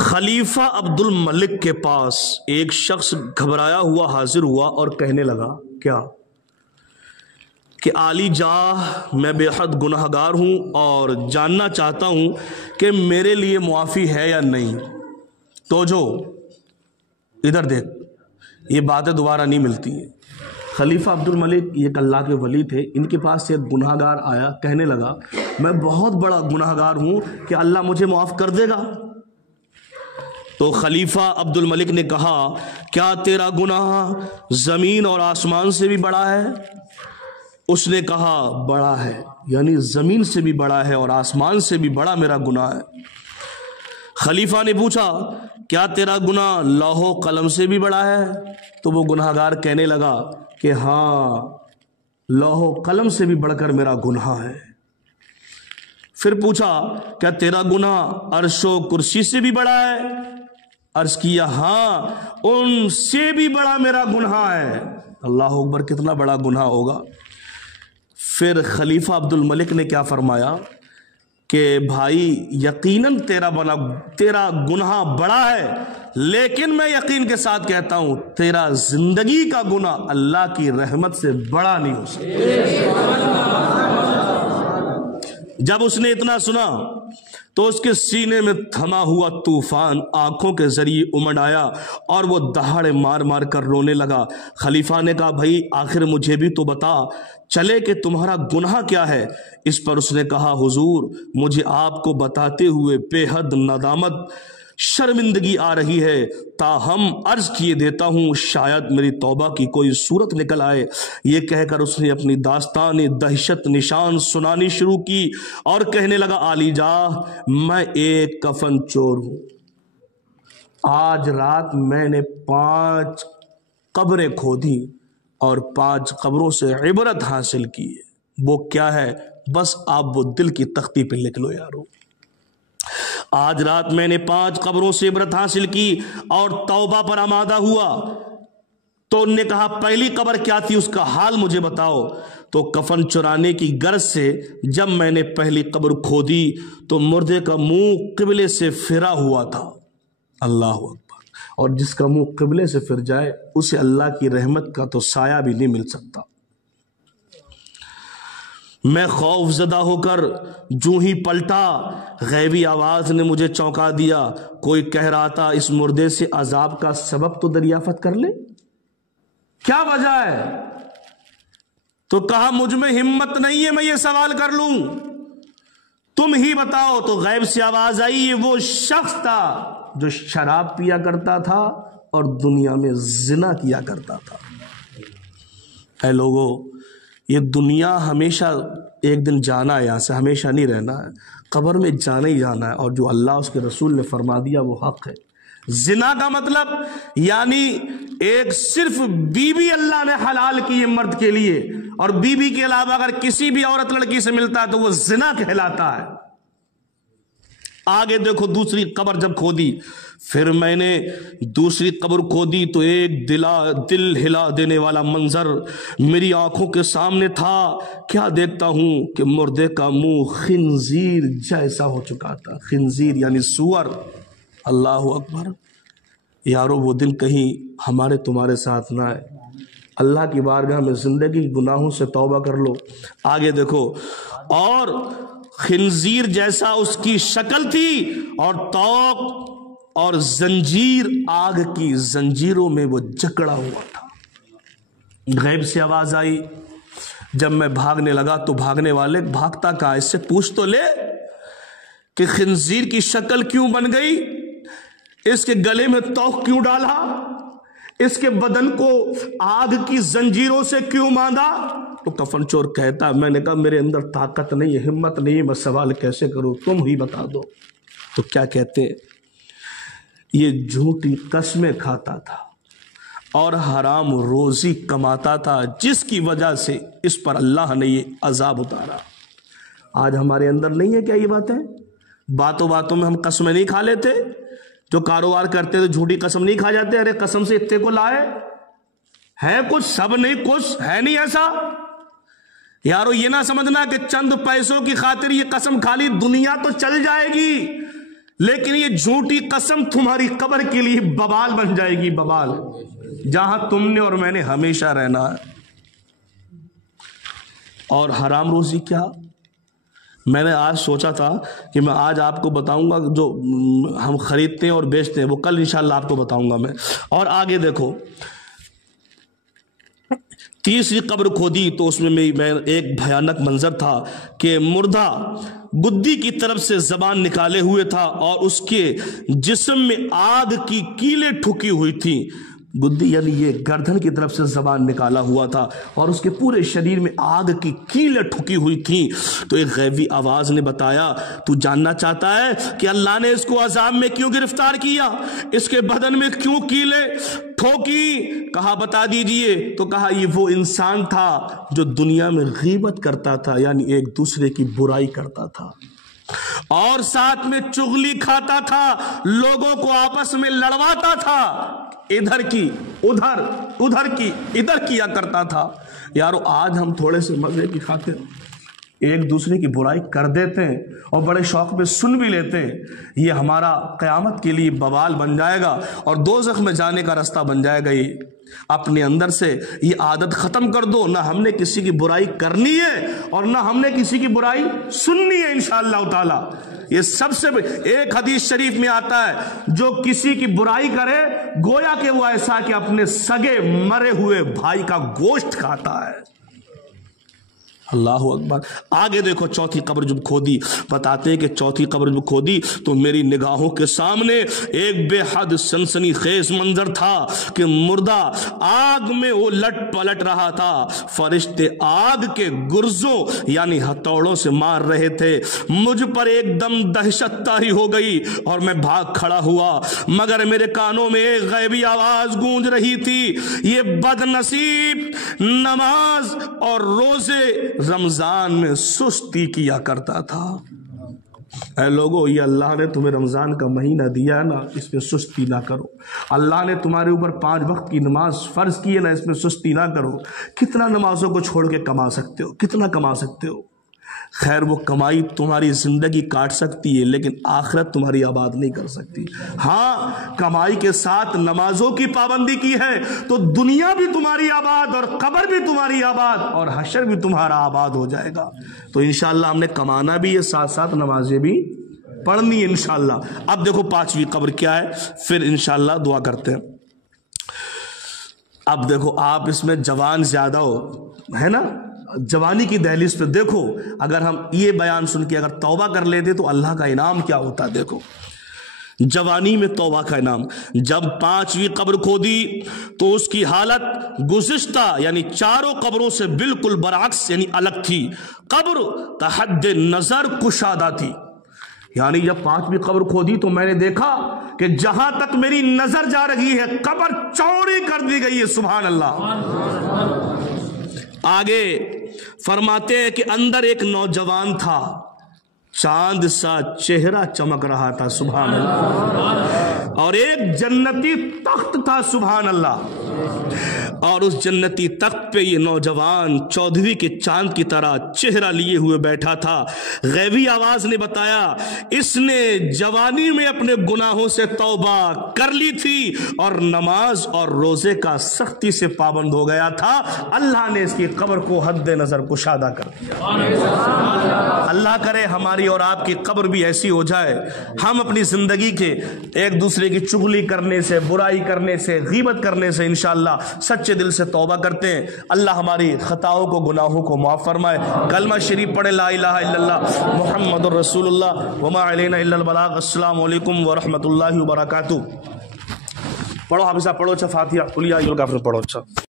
خلیفہ عبد الملک کے پاس ایک شخص گھبرایا ہوا حاضر ہوا اور کہنے لگا کیا کہ عالی جاہ میں بے حد گناہ گار ہوں اور جاننا چاہتا ہوں کہ میرے لیے معافی ہے یا نہیں۔ تو جو ادھر دیکھ، یہ باتیں دوبارہ نہیں ملتی ہیں۔ خلیفہ عبد الملک ایک اللہ کے ولی تھے، ان کے پاس ایک گناہ گار آیا، کہنے لگا میں بہت بڑا گناہ گار ہوں کہ اللہ مجھے معاف کر دے گا۔ تو خلیفہ عبد الملک نے کہا کیا تیرا گناہ زمین اور آسمان سے بھی بڑا ہے؟ اس نے کہا بڑا ہے، یعنی زمین سے بھی بڑا ہے اور آسمان سے بھی بڑا میرا گناہ ہے۔ خلیفہ نے پوچھا کیا تیرا گناہ لوح و قلم سے بھی بڑا ہے؟ تو وہ گناہ گار کہنے لگا کہ ہاں، لوح و قلم سے بھی بڑھ کر میرا گناہ ہے۔ پھر پوچھا کیا تیرا گناہ عرش و کرسی سے بھی بڑا ہے؟ عرض کیا ہاں، ان سے بھی بڑا میرا گناہ ہے۔ اللہ اکبر، کتنا بڑا گناہ ہوگا۔ پھر خلیفہ عبد الملک نے کیا فرمایا کہ بھائی یقیناً تیرا گناہ بڑا ہے، لیکن میں یقین کے ساتھ کہتا ہوں تیرا زندگی کا گناہ اللہ کی رحمت سے بڑا نہیں ہو سکتا۔ جب اس نے اتنا سنا تو اس کے سینے میں تھما ہوا طوفان آنکھوں کے ذریعے امڑ آیا اور وہ دہاڑے مار مار کر رونے لگا۔ خلیفہ نے کہا بھائی آخر مجھے بھی تو بتا چلے کہ تمہارا گناہ کیا ہے؟ اس پر اس نے کہا حضور مجھے آپ کو بتاتے ہوئے بے حد ندامت شرمندگی آ رہی ہے، تاہم عرض کیے دیتا ہوں شاید میری توبہ کی کوئی صورت نکل آئے۔ یہ کہہ کر اس نے اپنی داستان دہشت نشان سنانی شروع کی اور کہنے لگا عالی جاہ میں ایک کفن چور ہوں، آج رات میں نے 5 قبریں کھودی اور 5 قبروں سے عبرت حاصل کی ہے۔ وہ کیا ہے؟ بس آپ وہ دل کی تختی پہ لکھ لو یارو۔ آج رات میں نے 5 قبروں سے عبرت حاصل کی اور توبہ پر آمادہ ہوا۔ تو انہوں نے کہا پہلی قبر کیا تھی، اس کا حال مجھے بتاؤ۔ تو کفن چرانے کی غرض سے جب میں نے پہلی قبر کھودی تو مردے کا منہ قبلے سے پھرا ہوا تھا۔ اللہ اکبر، اور جس کا منہ قبلے سے پھر جائے اسے اللہ کی رحمت کا تو سایہ بھی نہیں مل سکتا۔ میں خوف زدہ ہو کر جو ہی پلٹا، غیبی آواز نے مجھے چونکا دیا۔ کوئی کہہ رہا تھا اس مردے سے عذاب کا سبب تو دریافت کر لے، کیا وجہ ہے؟ تو کہا مجھ میں ہمت نہیں ہے میں یہ سوال کر لوں، تم ہی بتاؤ۔ تو غیب سے آواز آئی یہ وہ شخص تھا جو شراب پیا کرتا تھا اور دنیا میں زنا کیا کرتا تھا۔ اے لوگو، یہ دنیا ہمیشہ ایک دن جانا ہے، یہاں سے ہمیشہ نہیں رہنا ہے، قبر میں جانا ہی جانا ہے، اور جو اللہ اس کے رسول نے فرما دیا وہ حق ہے۔ زنا کا مطلب یعنی ایک صرف بیوی اللہ نے حلال کی ہے مرد کے لیے، اور بیوی کے علاوہ اگر کسی بھی عورت لڑکی سے ملتا ہے تو وہ زنا کہلاتا ہے۔ آگے دیکھو دوسری قبر جب کھودی، پھر میں نے دوسری قبر کھودی تو ایک دل ہلا دینے والا منظر میری آنکھوں کے سامنے تھا۔ کیا دیکھتا ہوں کہ مردے کا منہ خنزیر جیسا ہو چکا تھا۔ خنزیر یعنی سور۔ اللہ اکبر، یارو وہ دن کہیں ہمارے تمہارے ساتھ نہ آئے۔ اللہ کی بارگاہ میں زندگی گناہوں سے توبہ کر لو۔ آگے دیکھو، اور خنزیر جیسا اس کی شکل تھی اور توق اور زنجیر آگ کی زنجیروں میں وہ جکڑا ہوا تھا۔ غیب سے آواز آئی، جب میں بھاگنے لگا تو بھاگنے والے بھاگتا کہا، اس سے پوچھ تو لے کہ خنزیر کی شکل کیوں بن گئی، اس کے گلے میں توق کیوں ڈالا، اس کے بدن کو آگ کی زنجیروں سے کیوں باندھا۔ تو کفن چور کہتا میں نے کہا میرے اندر طاقت نہیں ہے، ہمت نہیں ہے، میں سوال کیسے کروں، تم ہی بتا دو۔ تو کیا کہتے ہیں، یہ جھوٹی قسمیں کھاتا تھا اور حرام روزی کماتا تھا، جس کی وجہ سے اس پر اللہ نے یہ عذاب اتارا۔ آج ہمارے اندر نہیں ہے کیا یہ باتیں؟ باتوں باتوں میں ہم قسمیں نہیں کھا لیتے؟ جو کاروبار کرتے تو جھوٹی قسم نہیں کھا جاتے؟ ارے قسم سے اتنے کو لائے ہے کچھ، سب نہیں کچھ ہے، نہیں ایسا یارو۔ یہ نہ سمجھنا کہ چند پیسوں کی خاطر یہ قسم کھا لی دنیا تو چل جائے گی، لیکن یہ جھوٹی قسم تمہاری قبر کے لیے ببال بن جائے گی، ببال، جہاں تم نے اور میں نے ہمیشہ رہنا ہے۔ اور حرام روزی کیا؟ میں نے آج سوچا تھا کہ میں آج آپ کو بتاؤں گا جو ہم خریدتے ہیں اور بیچتے ہیں، وہ کل انشاءاللہ آپ کو بتاؤں گا میں۔ اور آگے دیکھو، تیسری قبر کھودی تو اس میں ایک بھیانک منظر تھا کہ مردہ گدی کی طرف سے زبان نکالے ہوئے تھا اور اس کے جسم میں آگ کی کیلیں ٹھکی ہوئی تھی۔ گدی یعنی یہ گردن کی طرف سے زبان نکالا ہوا تھا اور اس کے پورے شریر میں آگ کی کیلیں ٹھکی ہوئی تھیں۔ تو ایک غیبی آواز نے بتایا، تو جاننا چاہتا ہے کہ اللہ نے اس کو عذاب میں کیوں گرفتار کیا، اس کے بدن میں کیوں کیلیں ٹھوکی؟ کہا بتا دیجئے۔ تو کہا یہ وہ انسان تھا جو دنیا میں غیبت کرتا تھا، یعنی ایک دوسرے کی برائی کرتا تھا اور ساتھ میں چغلی کھاتا تھا، لوگوں کو آپس میں لڑواتا تھا، ادھر کی ادھر، ادھر کی ادھر کیا کرتا تھا۔ یارو آج ہم تھوڑے سے مزے کی خاطر ایک دوسرے کی برائی کر دیتے ہیں اور بڑے شوق میں سن بھی لیتے ہیں، یہ ہمارا قیامت کے لیے بوال بن جائے گا اور دوزخ میں جانے کا راستہ بن جائے گا۔ یہ اپنے اندر سے یہ عادت ختم کر دو، نہ ہم نے کسی کی برائی کرنی ہے اور نہ ہم نے کسی کی برائی سننی ہے انشاءاللہ تعالی۔ یہ سب سے ایک حدیث شریف میں آتا ہے، جو کسی کی برائی کرے گویا کہ وہ ایسا کہ اپنے سگے مرے ہوئے بھائی کا گوشت کھاتا ہے۔ اللہ اکبر۔ آگے دیکھو، چوتھی قبر جب کھودی، بتاتے ہیں کہ چوتھی قبر جب کھودی تو میری نگاہوں کے سامنے ایک بے حد سنسنی خیز منظر تھا کہ مردہ آگ میں وہ لٹ پلٹ رہا تھا، فرشتے آگ کے گرزوں یعنی ہتھوڑوں سے مار رہے تھے۔ مجھ پر ایک دم دہشت طاری ہو گئی اور میں بھاگ کھڑا ہوا، مگر میرے کانوں میں ایک غیبی آواز گونج رہی تھی، یہ بد نصیب نماز اور روزے رمضان میں سستی کیا کرتا تھا۔ اے لوگو، یہ اللہ نے تمہیں رمضان کا مہینہ دیا ہے نا، اس میں سستی نہ کرو۔ اللہ نے تمہارے اوپر 5 وقت کی نماز فرض کی ہے نا، اس میں سستی نہ کرو۔ کتنا نمازوں کو چھوڑ کے کما سکتے ہو، کتنا کما سکتے ہو؟ خیر وہ کمائی تمہاری زندگی کاٹ سکتی ہے لیکن آخرت تمہاری آباد نہیں کر سکتی۔ ہاں، کمائی کے ساتھ نمازوں کی پابندی کی ہے تو دنیا بھی تمہاری آباد اور قبر بھی تمہاری آباد اور حشر بھی تمہارا آباد ہو جائے گا۔ تو انشاءاللہ ہم نے کمانا بھی ہے، ساتھ ساتھ نمازیں بھی پڑھنی ہے انشاءاللہ۔ اب دیکھو 5ویں قبر کیا ہے، پھر انشاءاللہ دعا کرتے ہیں۔ اب دیکھو، آپ اس میں جوان زیادہ ہو، ہے نا، جوانی کی دہلیز پہ دیکھو، اگر ہم یہ بیان سن کے اگر توبہ کر لیتے تو اللہ کا انعام کیا ہوتا۔ دیکھو جوانی میں توبہ کا انعام۔ جب 5ویں قبر کھودی تو اس کی حالت گزشتہ یعنی 4 قبروں سے بالکل برعکس یعنی الگ تھی۔ قبر تحد نظر کشادہ تھی، یعنی جب 5ویں قبر کھودی تو میں نے دیکھا کہ جہاں تک میری نظر جا رہی ہے قبر چوڑی کر دی گئی ہے۔ سبحان اللہ۔ آگے فرماتے ہیں کہ اندر ایک نوجوان تھا، چاند سا چہرہ چمک رہا تھا، سبحان اللہ، اور ایک جنتی تخت تھا، سبحان اللہ، اور اس جنتی تخت پہ یہ نوجوان چودھویں کے چاند کی طرح چہرہ لیے ہوئے بیٹھا تھا۔ غیبی آواز نے بتایا اس نے جوانی میں اپنے گناہوں سے توبہ کر لی تھی اور نماز اور روزے کا سختی سے پابند ہو گیا تھا، اللہ نے اس کی قبر کو حد نظر کشادہ کر دیا۔ اللہ کرے ہماری اور آپ کی قبر بھی ایسی ہو جائے، ہم اپنی زندگی کے ایک دوسرے کی چغلی کرنے سے، برائی کرنے سے، غیبت کرنے سے انشاءاللہ سچے دل سے توبہ کرتے ہیں۔ اللہ ہماری خطاؤں کو، گناہوں کو معاف فرمائے۔ کلمہ شریف پڑھے، لا الہ الا اللہ محمد الرسول اللہ وما علینا الا البلاغ۔ السلام علیکم ورحمۃ اللہ وبرکاتہ۔ پڑھو حافظ صاحب، پڑھو اچھا فاتحہ، قل یا ایھا الکافرون پڑھو اچھا۔